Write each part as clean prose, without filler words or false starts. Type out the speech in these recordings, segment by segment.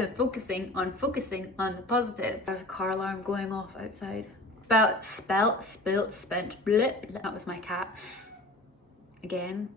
been focusing on the positive. There's a car alarm going off outside. Spilt, spent, blip. That was my cat. Again.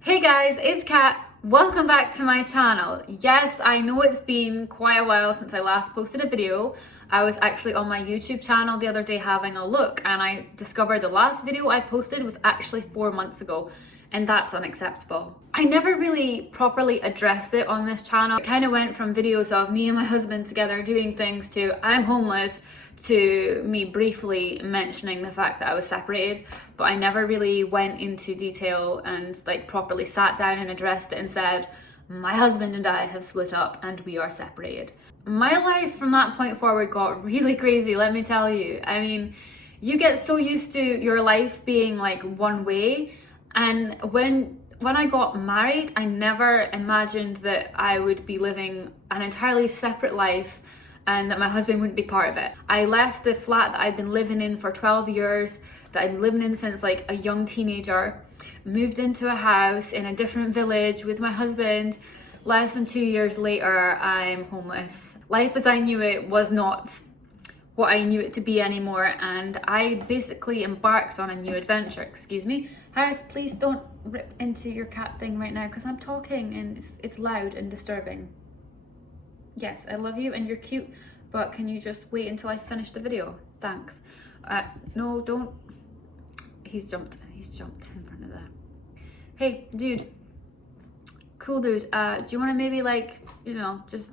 Hey guys, it's Kat. Welcome back to my channel. Yes, I know it's been quite a while since I last posted a video. I was actually on my YouTube channel the other day having a look and I discovered the last video I posted was actually 4 months ago, and that's unacceptable. I never really properly addressed it on this channel. It kind of went from videos of me and my husband together doing things to I'm homeless to me briefly mentioning the fact that I was separated, but I never really went into detail and like properly sat down and addressed it and said, my husband and I have split up and we are separated. My life from that point forward got really crazy, let me tell you. I mean, you get so used to your life being like one way, and when I got married, I never imagined that I would be living an entirely separate life and that my husband wouldn't be part of it. I left the flat that I'd been living in for 12 years, that I'd been living in since like a young teenager, moved into a house in a different village with my husband. Less than 2 years later, I'm homeless. Life as I knew it was not what I knew it to be anymore, and I basically embarked on a new adventure. Excuse me. Harris, please don't rip into your cat thing right now because I'm talking and it's loud and disturbing. Yes, I love you and you're cute, but can you just wait until I finish the video? Thanks. No, don't. He's jumped in front of that. Hey, dude. Cool dude. Do you want to maybe like, you know, just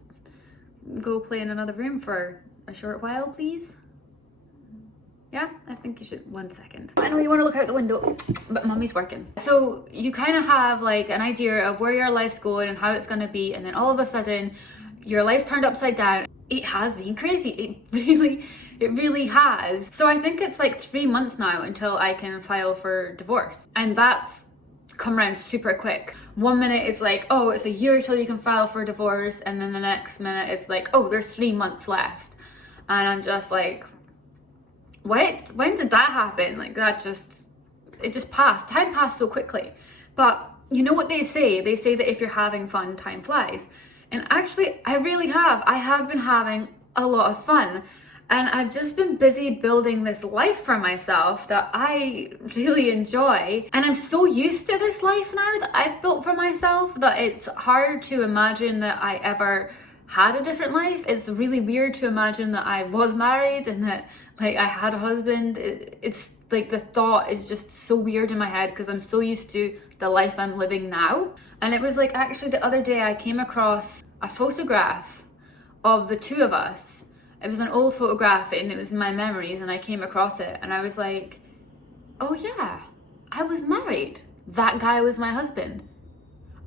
go play in another room for a short while, please? Yeah, I think you should. 1 second. I know you want to look out the window, but mommy's working. So you kind of have like an idea of where your life's going and how it's going to be, and then all of a sudden your life's turned upside down. It has been crazy. It really has. So I think it's like 3 months now until I can file for divorce. And that's come around super quick. 1 minute it's like, oh, it's a year till you can file for divorce. And then the next minute it's like, oh, there's 3 months left. And I'm just like, what? When did that happen? Like it just passed. Time passed so quickly. But you know what they say? They say that if you're having fun, time flies. And actually, I really have. I have been having a lot of fun. And I've just been busy building this life for myself that I really enjoy. And I'm so used to this life now that I've built for myself that it's hard to imagine that I ever had a different life. It's really weird to imagine that I was married and that like I had a husband. It's like the thought is just so weird in my head because I'm so used to the life I'm living now. And it was like actually the other day I came across a photograph of the two of us. It was an old photograph and it was in my memories, and I came across it and I was like, oh yeah, I was married. That guy was my husband.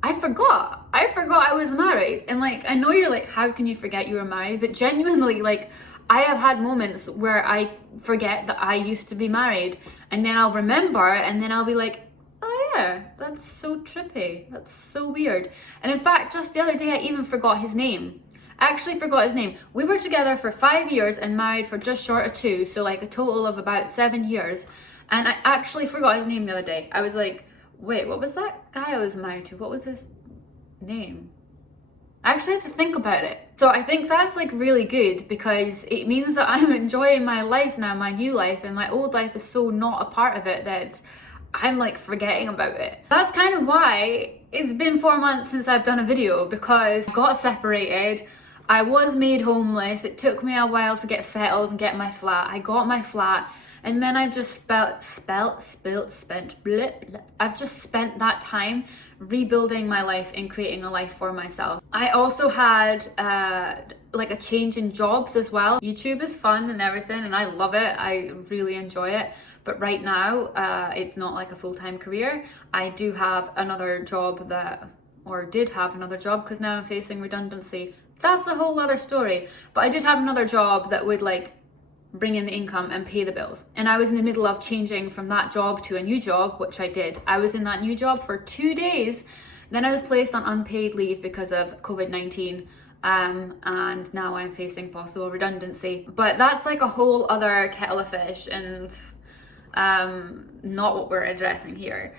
I forgot I was married. And like, I know you're like, how can you forget you were married? But genuinely, like, I have had moments where I forget that I used to be married, and then I'll remember and then I'll be like, oh yeah, that's so trippy. That's so weird. And in fact, just the other day, I even forgot his name. I actually forgot his name. We were together for 5 years and married for just short of 2, so like a total of about 7 years. And I actually forgot his name the other day. I was like, wait, what was that guy I was married to? What was his name? I actually had to think about it. So I think that's like really good because it means that I'm enjoying my life now, my new life, and my old life is so not a part of it that I'm like forgetting about it. That's kind of why it's been 4 months since I've done a video, because I got separated. I was made homeless. It took me a while to get settled and get my flat. I got my flat, and then I've just I've just spent that time rebuilding my life and creating a life for myself. I also had like a change in jobs as well. YouTube is fun and everything, and I love it. I really enjoy it. But right now, it's not like a full-time career. I do have another job did have another job because now I'm facing redundancy. That's a whole other story. But I did have another job that would like bring in the income and pay the bills. And I was in the middle of changing from that job to a new job, which I did. I was in that new job for 2 days. Then I was placed on unpaid leave because of COVID-19. And now I'm facing possible redundancy. But that's like a whole other kettle of fish, and not what we're addressing here.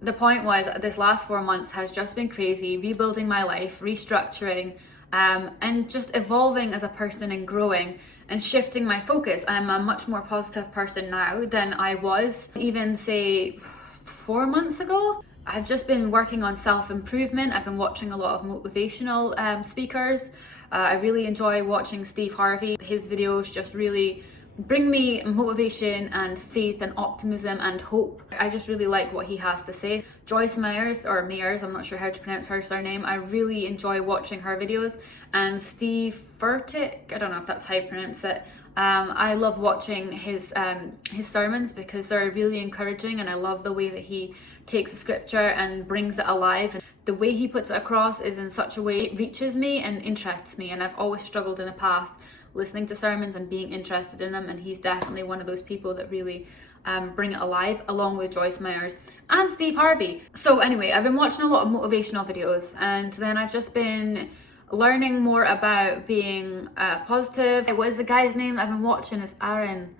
The point was, this last 4 months has just been crazy, rebuilding my life, restructuring, and just evolving as a person and growing and shifting my focus. I'm a much more positive person now than I was even, say, 4 months ago. I've just been working on self-improvement. I've been watching a lot of motivational speakers. I really enjoy watching Steve Harvey. His videos just really bring me motivation and faith and optimism and hope. I just really like what he has to say. Joyce Myers, or Mayers, I'm not sure how to pronounce her surname. I really enjoy watching her videos. And Steve Furtick, I don't know if that's how you pronounce it. I love watching his sermons because they're really encouraging, and I love the way that he takes the scripture and brings it alive. And the way he puts it across is in such a way it reaches me and interests me, and I've always struggled in the past listening to sermons and being interested in them, and he's definitely one of those people that really bring it alive, along with Joyce Myers and Steve Harvey. So anyway, I've been watching a lot of motivational videos, and then I've just been learning more about being positive. What is the guy's name I've been watching? It's Aaron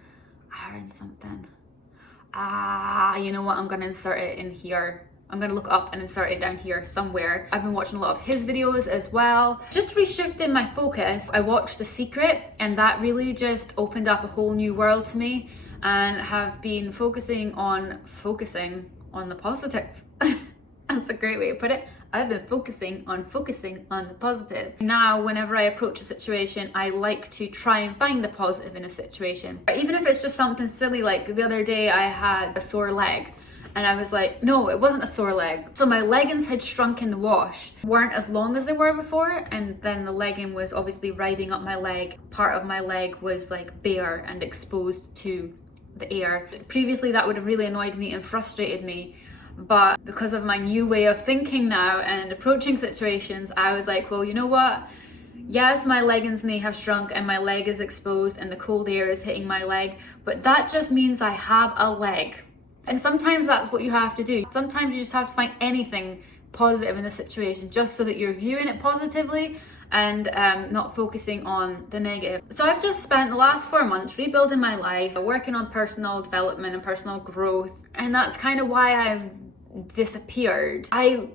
something. You know what, I'm gonna insert it in here. I'm gonna look up and insert it down here somewhere. I've been watching a lot of his videos as well. Just reshifting my focus. I watched The Secret, and that really just opened up a whole new world to me, and have been focusing on the positive. That's a great way to put it. I've been focusing on the positive. Now, whenever I approach a situation, I like to try and find the positive in a situation. Even if it's just something silly, like the other day I had a sore leg. And I was like, no, it wasn't a sore leg. So my leggings had shrunk in the wash, weren't as long as they were before. And then the legging was obviously riding up my leg. Part of my leg was like bare and exposed to the air. Previously, that would have really annoyed me and frustrated me. But because of my new way of thinking now and approaching situations, I was like, well, you know what? Yes, my leggings may have shrunk and my leg is exposed and the cold air is hitting my leg, but that just means I have a leg. And sometimes that's what you have to do. Sometimes you just have to find anything positive in the situation just so that you're viewing it positively and not focusing on the negative. So I've just spent the last 4 months rebuilding my life, working on personal development and personal growth, and that's kind of why I've disappeared. I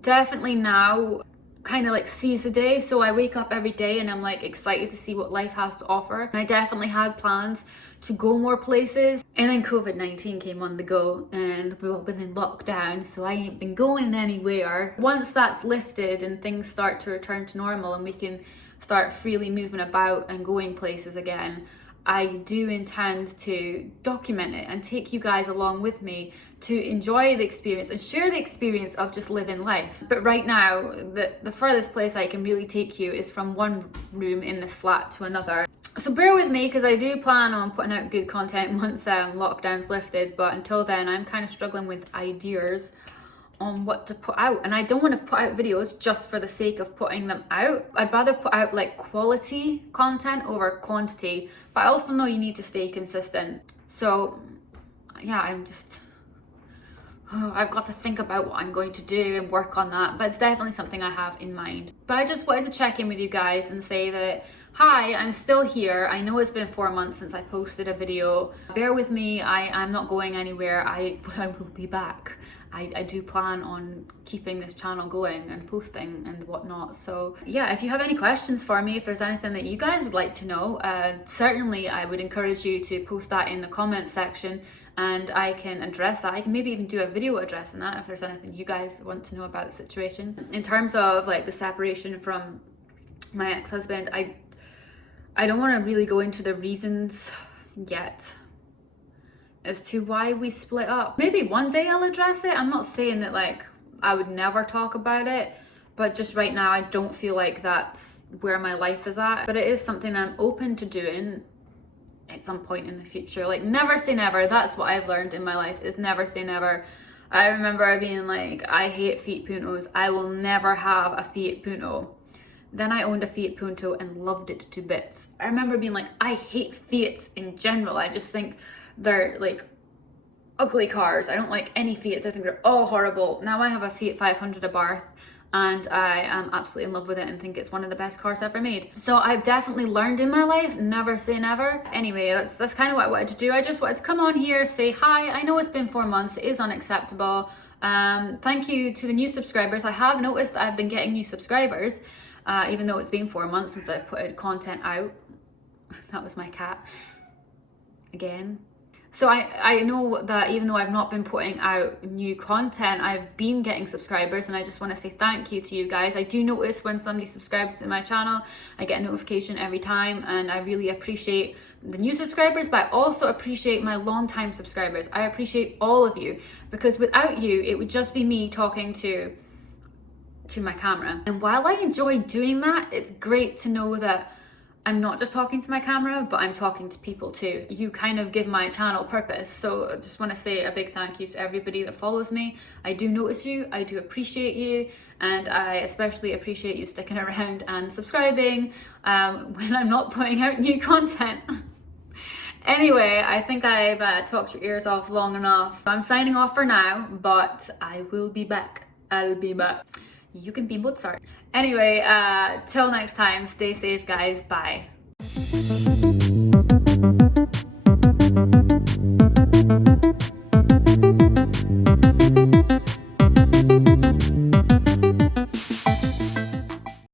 definitely now kind of like seize the day, so I wake up every day and I'm like excited to see what life has to offer. I definitely had plans to go more places, and then COVID-19 came on the go and we've all been in lockdown, so I ain't been going anywhere. Once that's lifted and things start to return to normal and we can start freely moving about and going places again, I do intend to document it and take you guys along with me to enjoy the experience and share the experience of just living life. But right now, the furthest place I can really take you is from one room in this flat to another. So bear with me, because I do plan on putting out good content once lockdown's lifted, but until then I'm kind of struggling with ideas on what to put out, and I don't want to put out videos just for the sake of putting them out. I'd rather put out like quality content over quantity, but I also know you need to stay consistent. So yeah, I've got to think about what I'm going to do and work on that, but it's definitely something I have in mind. But I just wanted to check in with you guys and say that, hi, I'm still here. I know it's been 4 months since I posted a video. Bear with me, I'm not going anywhere. I will be back. I do plan on keeping this channel going and posting and whatnot. So yeah, if you have any questions for me, if there's anything that you guys would like to know, certainly I would encourage you to post that in the comments section and I can address that. I can maybe even do a video addressing that if there's anything you guys want to know about the situation. In terms of like the separation from my ex-husband, I don't want to really go into the reasons yet as to why we split up. Maybe one day I'll address it. I'm not saying that like I would never talk about it, but just right now I don't feel like that's where my life is at. But it is something I'm open to doing at some point in the future. Like, never say never. That's what I've learned in my life, is never say never. I remember being like, I hate Fiat Puntos. I will never have a Fiat Punto. Then I owned a Fiat Punto and loved it to bits. I remember being like, I hate Fiats in general. I just think they're like ugly cars. I don't like any Fiats. I think they're all horrible. Now I have a Fiat 500 Abarth and I am absolutely in love with it and think it's one of the best cars ever made. So I've definitely learned in my life, never say never. Anyway, that's kind of what I wanted to do. I just wanted to come on here, say hi. I know it's been 4 months, it is unacceptable. Thank you to the new subscribers. I have noticed that I've been getting new subscribers, even though it's been 4 months since I put content out. That was my cat again. So I know that even though I've not been putting out new content, I've been getting subscribers, and I just want to say thank you to you guys. I do notice when somebody subscribes to my channel, I get a notification every time, and I really appreciate the new subscribers, but I also appreciate my long-time subscribers. I appreciate all of you, because without you, it would just be me talking to my camera. And while I enjoy doing that, it's great to know that I'm not just talking to my camera, but I'm talking to people too. You kind of give my channel purpose. So I just want to say a big thank you to everybody that follows me. I do notice you, I do appreciate you, and I especially appreciate you sticking around and subscribing when I'm not putting out new content. Anyway, I think I've talked your ears off long enough. I'm signing off for now, but I will be back. I'll be back. You can be Mozart. Anyway, till next time, stay safe guys, bye.